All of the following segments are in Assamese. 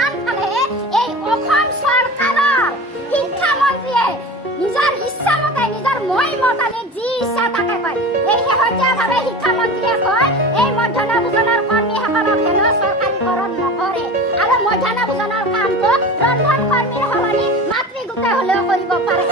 আনফালে এই অসম চৰকাৰৰ শিক্ষামন্ত্ৰীয়ে নিজৰ ইচ্ছামতে নিজৰ মই মতালি যি ইচ্ছা তাকে কয়। এই শেহতীয়াভাৱে শিক্ষামন্ত্ৰীয়ে কয় এই মধ্যাহ্ন ভোজনৰ কৰ্মীসকলক হেনো চৰকাৰীকৰণ নকৰে আৰু মধ্যাহ্ন ভোজনৰ কামটো ৰন্ধন কৰ্মীৰ সলনি মাতৃ গোটে হ'লেও কৰিব পাৰে।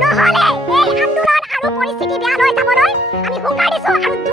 নহলে এই আন্দোলন আৰু পৰিস্থিতি বেয়া হৈ যাবলৈ আমি হুংকাৰ দিছো আৰু